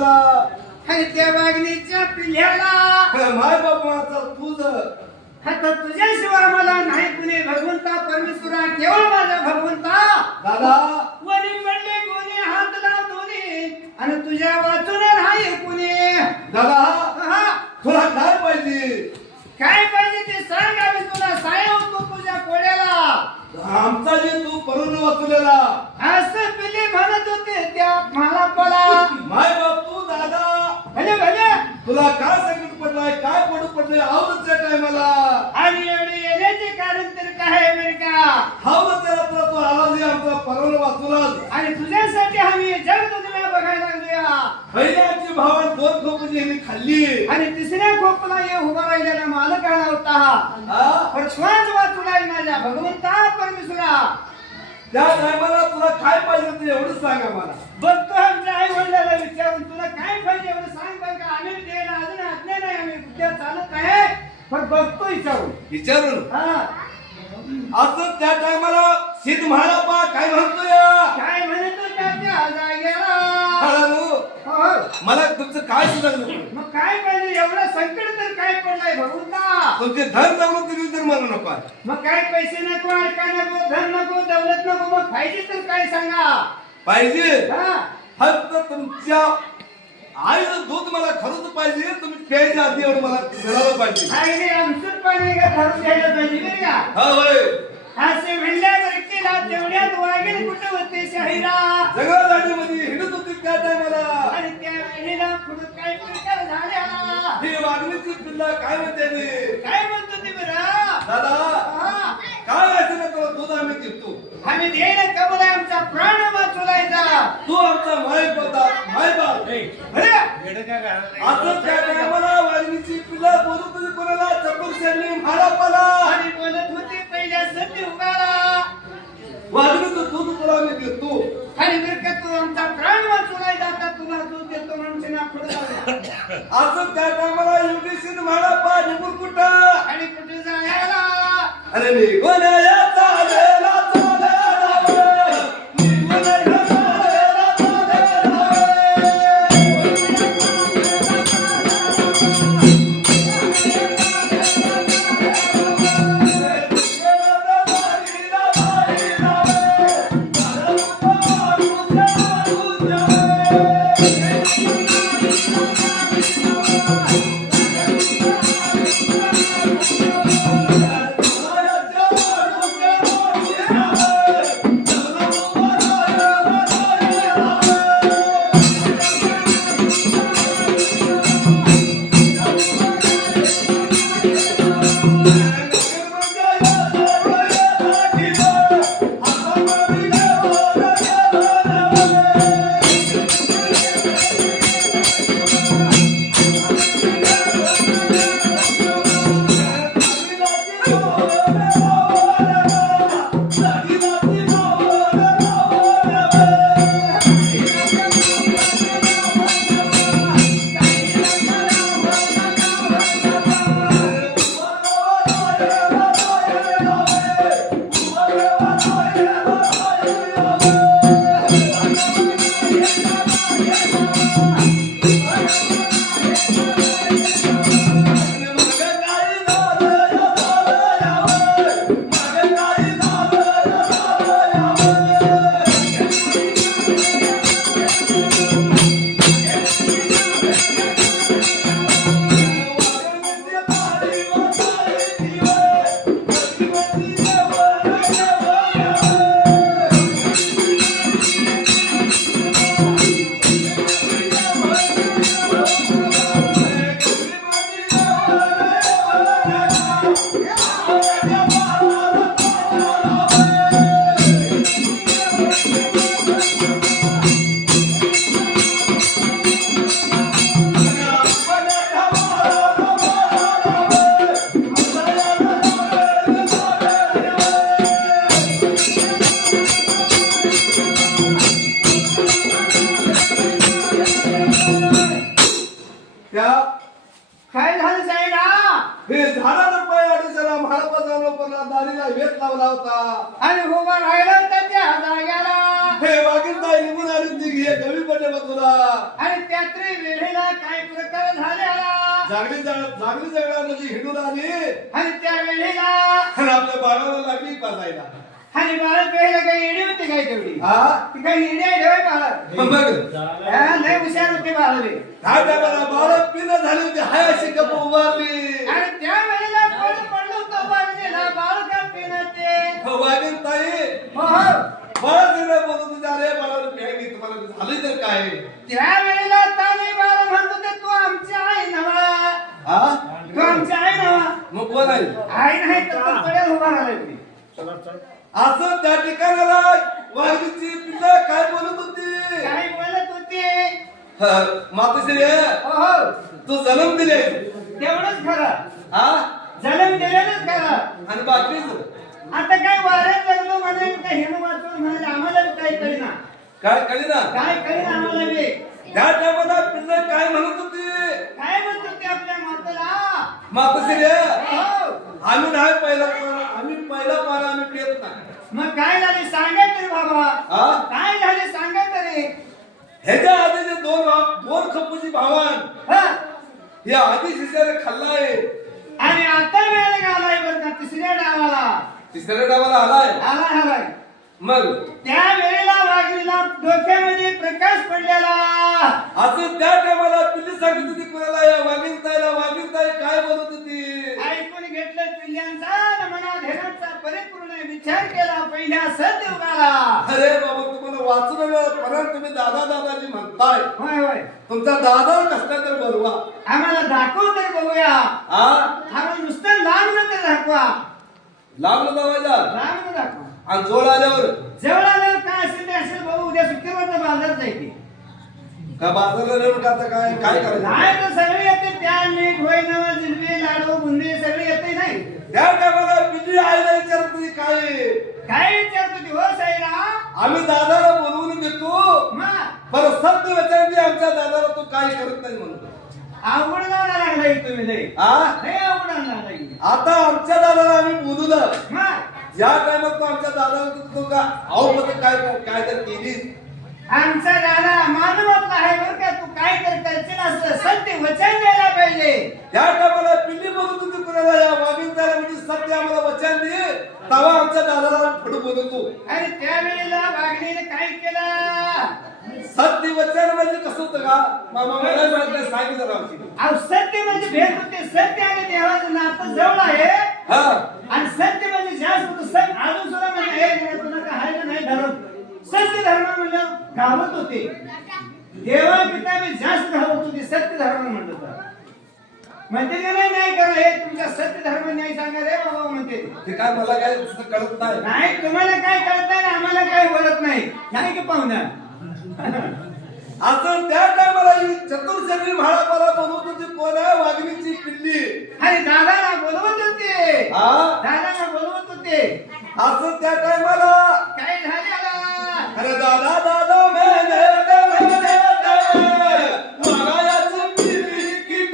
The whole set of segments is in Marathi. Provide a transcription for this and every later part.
मला आणि त्या वाघिणीच्या पिल्ल्याला माय बापाचा तुझ आता तुझ्याशिवाय मला नाही कुणी भगवंता परमेश्वरा केवळ माझा भगवंता दादा वनी पडले कोणी हात लाव दोन्ही आणि तुझ्या वाचून नाही कुणी दादा हा तुला काय पाहिजे काय पाहिजे ते सांग आम्ही तुला साया होतो तुझ्या कोड्याला आमचा जे तू परून वाचलेला असं पिल्ले म्हणत होते त्या मला पळा माय बाप तू दादा भले भले तुला काय संकट पडलाय काय पडू पडले आवडच्या टायमाला आणि एवढे येण्याचे कारण तर काय आहे बरं का हावलं त्याला तुला तो आवाज आमचा परून वाचला आणि तुझ्यासाठी आम्ही जग दुनिया बघायला लागलोया पहिल्याची भावन दोन खोपची ह्यांनी खाल्ली आणि तिसऱ्या खोपला ये उभा राहिलेला मालक आला होता हा? पण श्वास वाचूला माझ्या भगवंता परमेश्वरा त्या टायमाला तुला काय पाहिजे ते एवढं सांगा मला बघतो आमच्या आई वडिलांना विचारून तुला काय पाहिजे एवढं सांग बरं का आम्ही द्यायला अजून आज्ञा नाही आम्ही उद्या चालत आहे पण बघतो विचारून हा असं त्या टायमाला सिद्ध महारापा काय म्हणतोय काय म्हणत होता त्या जागेला हळू. हो. मला तुमचं काय सुधारलं मग काय पाहिजे एवढं संकट तर काय पडलाय भगवंता तुमचे धन जाऊन तुम्ही तर म्हणू नका मग काय पैसे नको अडका नको धन नको दौलत नको मग पाहिजे तर काय सांगा पाहिजे हा फक्त तुमच्या आईचं दूध मला खरंच पाहिजे तुम्ही प्यायच्या आधी एवढं मला मिळालं पाहिजे काय रे आमचं पाणी का ठरवून घ्यायला पाहिजे बरं का हा होय असे म्हणल्यावर केला तेवढ्यात वागेल कुठं होते शाहिरा जगासाठी हिंडत होती त्या टायमाला आणि त्या वेळेला पुढे काय प्रकार झाला ही वागणीची पिल्ला काय म्हणते रे? काय म्हणतो ते बरं दादा हा. काय असेल ना तुला दूध आम्ही देतो आम्ही देणं कमला आमचा प्राण वाचवायचा तू आमचा मायबाप असं त्या टायमाला वागणीची पिल्ला बोलत होती कोणाला चपूर शेरली महारापाला आणि बोलत होते पहिल्या सती उगाला वागणीचं दूध तुला आम्ही देतो आणि बरं का तू आमचा प्राण वाचवाय जाता तुला दूध देतो म्हणून ना पुढे जाऊया असं त्या टायमाला योगेश महारापा निघून कुठं आणि कुठे जायला अरे निघून याचा वेळा चालेला वे. निघून याचा वेळा चालेला दारीला वेट लावला होता आणि उभा राहिला होता त्या जाग्याला. हे वागील ताई निघून आली ती घे कमी पडले बघ तुला आणि त्यात्री लागली जगण्यामध्ये हिंडून आली आणि त्या वेळेला आणि आपल्या बाळाला लागली पाजायला. आणि बाळा पहिला काही येडी होती काय तेवढी हा ती काही येडी आहे रे बाळा मग लय हुशार होते बाळाले. काय टायमाला बाळ पिणं झाली होती हाय अशी गप्प उभारली. आणि त्या वेळेला कोण पडलो होतो बाळाला बाळ का पिणं ते वागीन ताई हो हो बाळा तिला बोलत होते अरे बाळाला प्याय मी तुम्हाला झालं तर काय. त्या वेळेला ताने बाळा म्हणत होते तू आमची आई नवा हा तू आमची आई नवा. मग कोण आहे आई नाही तर तू पडेल उभा राहिला होती. असं त्या ठिकाणाला वाघीची पिल्लं काय बोलत होती. काय बोलत होते मातोश्री हो हो तू जन्म दिले तेवढंच खरं हा जन्म दिलेलंच खरं. आणि बाकीच आता काय वाऱ्यात जगलो म्हणे काय हेणू वाचून म्हणे आम्हाला बी काही कळेना काय कळी ना काय कळेना आम्हाला बी. त्या टायमाला पिल्लं काय म्हणत होती. काय म्हणत होते आपल्या माताला मातोश्री हो आम्ही नाही पहिला पाला आम्ही पित नाही. मग काय झाले सांगा तरी बाबा हा काय झाले सांगा तरी. ह्याच्या आधीचे दोन खप्पूची भावान हा या आधी शिष्याने खाल्ला आहे आणि आता वेळ घालाय बरं का तिसऱ्या डावाला तिसऱ्या डावाला आलाय. आलाय मग त्या वेळेला वाघरीला डोक्यामध्ये प्रकाश पडलेला. असं त्या टायमाला पिल्ली सांगत होती कोणाला या वाघीन ताई काय बोलत होती. ऐकून घेतलं पिल्ल्यांचा मना ध्यानाचा परिपूर्ण विचार केला. पहिल्या सतयुगाला अरे बाबा तुम्हाला वाचून परत तुम्ही दादाजी म्हणताय. होय होय तुमचा दादा कसला तर बरवा आम्हाला दाखव तर बघूया. हा आम्हाला नुसतं लांब तर दाखवा. लांब लावायचा लांब दाखवा आणि जोड आल्यावर जवळ आल्यावर काय असेल ते असेल भाऊ. उद्या शुक्रवारचा बाजार जायचे का बाजारला नेऊन का काय करायचं. नाही तर सगळे येते प्यान मीठ होईना जिलबी लाडू बुंदी सगळे येते नाही. त्या टायमाला पिल्ली आईला विचारत होती काय विचारत होती हो साईरा. आम्ही दादाला बोलवून घेतो मग बरं सत्य विचारते आमच्या दादाला तू काय करत नाही म्हणून. आवड जायला लागलाय तुम्ही लय हा लय आवड लागलाय. आता आमच्या दादाला आम्ही बोलवलं. मग ज्या टायमात तू आमच्या दादाला तू का अहो मग काय तर केलीस. आमचा दादा मानवतला आहे बरं का. तू काय तर करशील असं सत्य वचन द्यायला पाहिजे. त्या टायमाला पिल्ली बोलत होती कुणाला या वाघीन त्याला म्हणजे सत्य आम्हाला वचन दे तेव्हा आमच्या दादाला फडू बोलतो. आणि त्यावेळेला वाघणीने काय केलं. सत्य वचन म्हणजे कसं होतं का मामा मला सांगितलं जरा आमची. अहो सत्य म्हणजे भेट होते. सत्य आणि देवाचं नातं जवळ आहे. हा आणि सत्य म्हणजे जास्त होतं. सत्य अजून सुद्धा म्हणजे हे तुला काय नाही धरत. सत्य धर्म म्हणजे गावत होते. देवा पिता जास्त गावत होते. सत्य धर्म म्हणलं तर म्हणते की नाही करा हे तुमचा सत्य धर्म नाही सांगा रे बाबा म्हणते. ते काय मला काय कळत नाही. नाही तुम्हाला काय कळत नाही आम्हाला काय बोलत नाही. नाही की पाहुणा असं त्या टायमाला चतुर्शनी म्हाळापाला बोलवत होती कोण आहे वाघिणीची पिल्ली. आणि दादाला बोलवत होते. हा दादाला बोलवत होते. असं त्या टायमाला काय झालं. अरे दादा मैंने मागायाचं पिल्ली की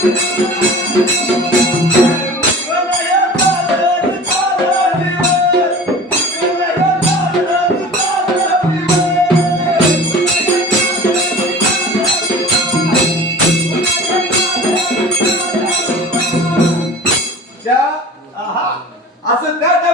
त्या असं त्या